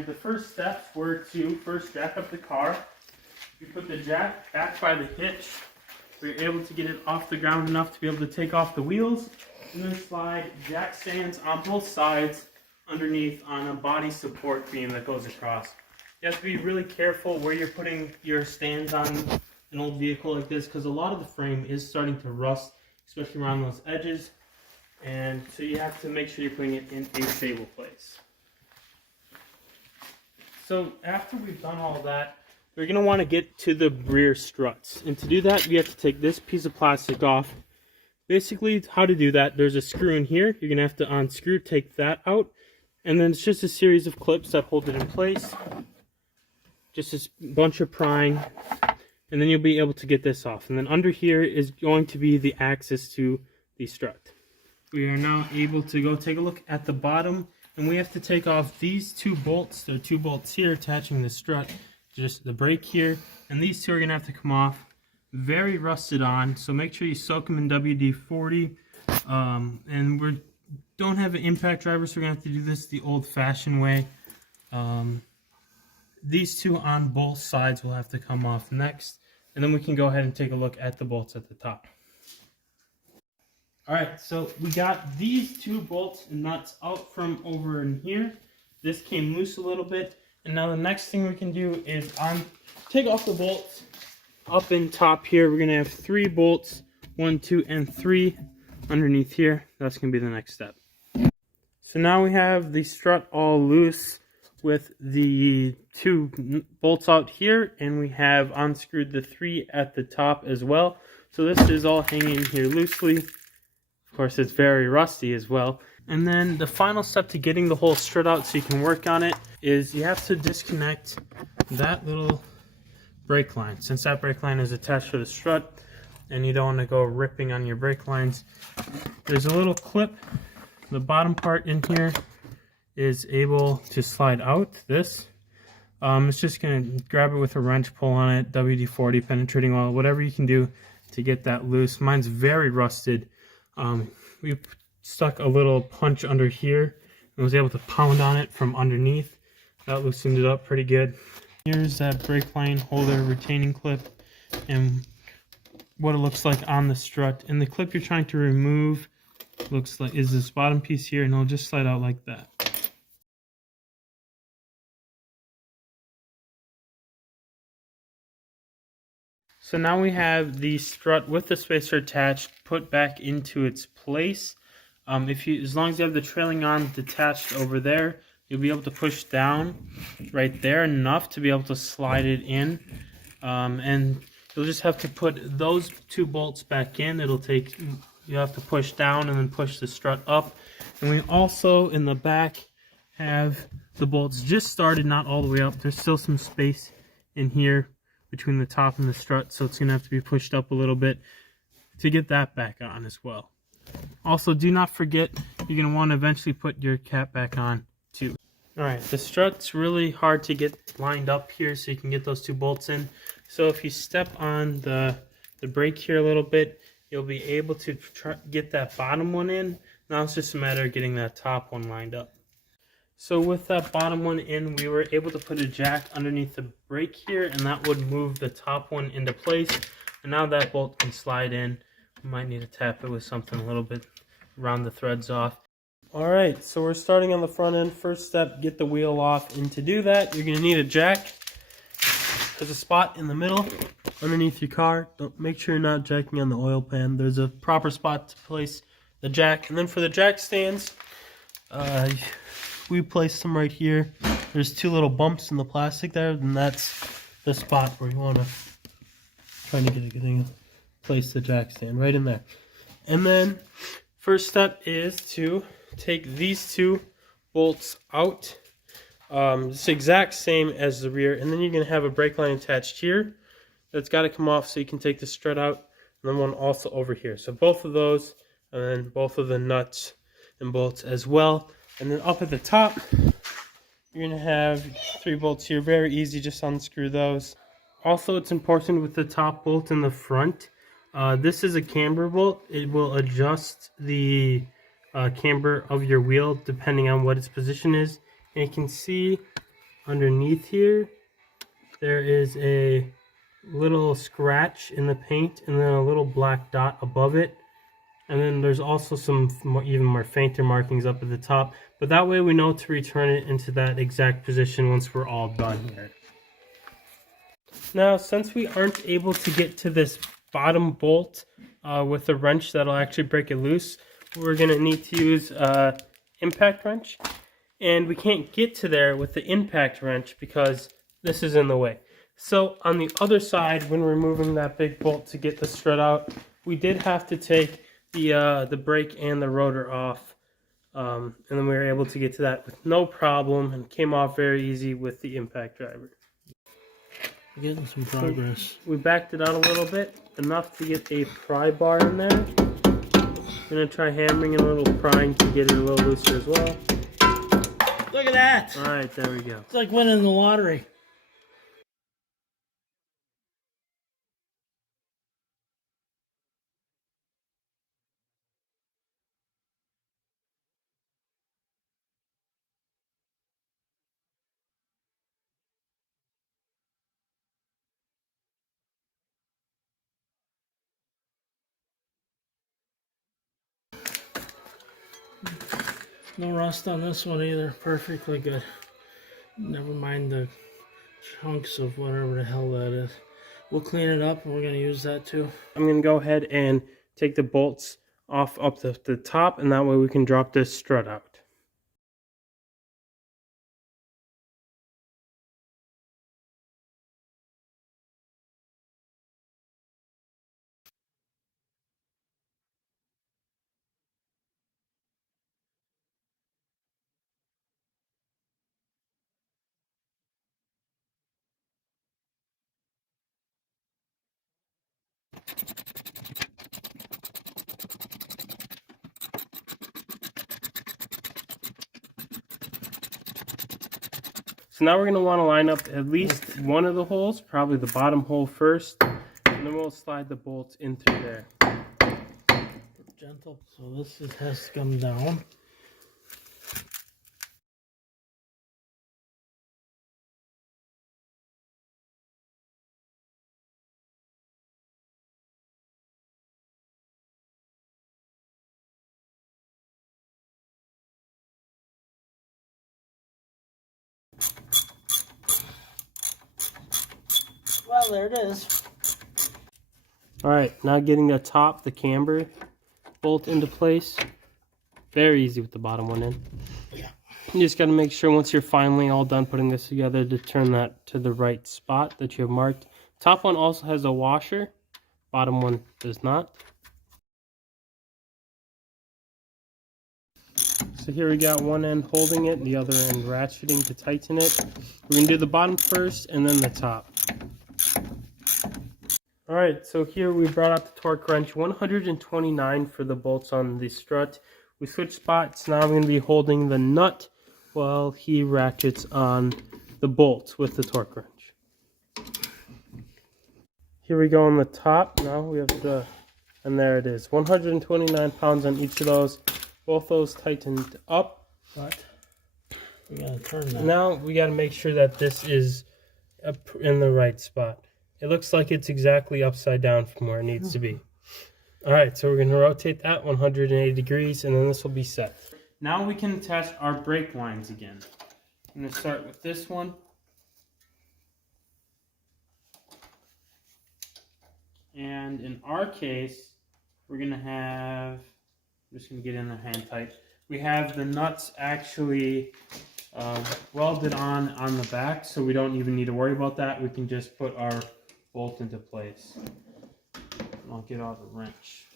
And the first steps were to first jack up the car. You put the jack back by the hitch, so you're able to get it off the ground enough to be able to take off the wheels, and then slide jack stands on both sides underneath on a body support beam that goes across. You have to be really careful where you're putting your stands on an old vehicle like this, because a lot of the frame is starting to rust, especially around those edges, and so you have to make sure you're putting it in a stable place. So after we've done all that, we're going to want to get to the rear struts. And to do that, you have to take this piece of plastic off. Basically, how to do that, there's a screw in here. You're going to have to unscrew, take that out. And then it's just a series of clips that hold it in place. Just a bunch of prying. And then you'll be able to get this off. And then under here is going to be the axis to the strut. We are now able to go take a look at the bottom. And we have to take off these two bolts. There are two bolts here attaching the strut. Just the brake here. And these two are going to have to come off. Very rusted on. So make sure you soak them in WD-40. And we don't have an impact driver, so we're going to have to do this the old-fashioned way. These two on both sides will have to come off next. And then we can go ahead and take a look at the bolts at the top. Alright, so we got these two bolts and nuts out from over in here. This came loose a little bit. And now the next thing we can do is take off the bolts. Up in top here, we're going to have 3 bolts. 1, 2, and 3 underneath here. That's going to be the next step. So now we have the strut all loose with the 2 bolts out here. And we have unscrewed the 3 at the top as well. So this is all hanging here loosely. Of course, it's very rusty as well. And then the final step to getting the whole strut out so you can work on it is you have to disconnect that little brake line. Since that brake line is attached to the strut and you don't want to go ripping on your brake lines, there's a little clip. The bottom part in here is able to slide out. It's just going to grab it with a wrench, pull on it, WD-40, penetrating oil, whatever you can do to get that loose. Mine's very rusted. We stuck a little punch under here and was able to pound on it from underneath. That loosened it up pretty good. Here's that brake line holder retaining clip and what it looks like on the strut. And the clip you're trying to remove looks like is this bottom piece here, and it'll just slide out like that. So now we have the strut with the spacer attached put back into its place. As long as you have the trailing arm detached over there, you'll be able to push down right there enough to be able to slide it in. And you'll just have to put those 2 bolts back in. You have to push down and then push the strut up. And we also, in the back, have the bolts just started, not all the way up. There's still some space in here between the top and the strut, so it's going to have to be pushed up a little bit to get that back on as well. Also, do not forget, you're going to want to eventually put your cap back on too. Alright, the strut's really hard to get lined up here so you can get those 2 bolts in. So if you step on the brake here a little bit, you'll be able to get that bottom one in. Now it's just a matter of getting that top one lined up. So with that bottom one in, we were able to put a jack underneath the brake here, and that would move the top one into place. And now that bolt can slide in. We might need to tap it with something a little bit, round the threads off. Alright, so we're starting on the front end. First step, get the wheel off. And to do that, you're going to need a jack. There's a spot in the middle underneath your car. Make sure you're not jacking on the oil pan. There's a proper spot to place the jack. And then for the jack stands, we placed them right here. There's 2 little bumps in the plastic there, and that's the spot where you want to try to get a place the jack stand right in there. And then first step is to take these 2 bolts out. It's the exact same as the rear, and then you're going to have a brake line attached here that's got to come off so you can take the strut out, and then one also over here. So both of those, and then both of the nuts and bolts as well. And then up at the top, you're going to have 3 bolts here. Very easy, just unscrew those. Also, it's important with the top bolt in the front. This is a camber bolt. It will adjust the camber of your wheel depending on what its position is. And you can see underneath here, there is a little scratch in the paint and then a little black dot above it. And then there's also some even more fainter markings up at the top. But that way we know to return it into that exact position once we're all done here. Now, since we aren't able to get to this bottom bolt with a wrench that'll actually break it loose, we're going to need to use impact wrench. And we can't get to there with the impact wrench because this is in the way. So on the other side, when removing that big bolt to get the strut out, we did have to take the brake and the rotor off, and then we were able to get to that with no problem and came off very easy with the impact driver. Getting some progress. We backed it out a little bit, enough to get a pry bar in there. I'm gonna try hammering and a little prying to get it a little looser as well. Look at that! All right, there we go. It's like winning the lottery. No rust on this one either. Perfectly good. Never mind the chunks of whatever the hell that is. We'll clean it up and we're going to use that too. I'm going to go ahead and take the bolts off up the top, and that way we can drop this strut out. So now we're going to want to line up at least one of the holes, probably the bottom hole first, and then we'll slide the bolts in through there. Gentle. So this has to come down. Well, there it is. Alright, now getting the top, the camber bolt into place. Very easy with the bottom one in. Yeah. You just got to make sure once you're finally all done putting this together to turn that to the right spot that you have marked. Top one also has a washer. Bottom one does not. So here we got one end holding it, the other end ratcheting to tighten it. We're going to do the bottom first and then the top. Alright, so here we brought out the torque wrench, 129 for the bolts on the strut. We switched spots, now I'm going to be holding the nut while he ratchets on the bolts with the torque wrench. Here we go on the top, now we have the, and there it is, 129 pounds on each of those. Both those tightened up. But we got to turn that. Now we got to make sure that this is in the right spot. It looks like it's exactly upside down from where it needs to be. Alright, so we're going to rotate that 180 degrees and then this will be set. Now we can attach our brake lines again. I'm going to start with this one. And in our case, we're going to have, I'm just going to get in there hand tight. We have the nuts actually welded on the back, so we don't even need to worry about that. We can just put our bolt into place. I'll get out the wrench.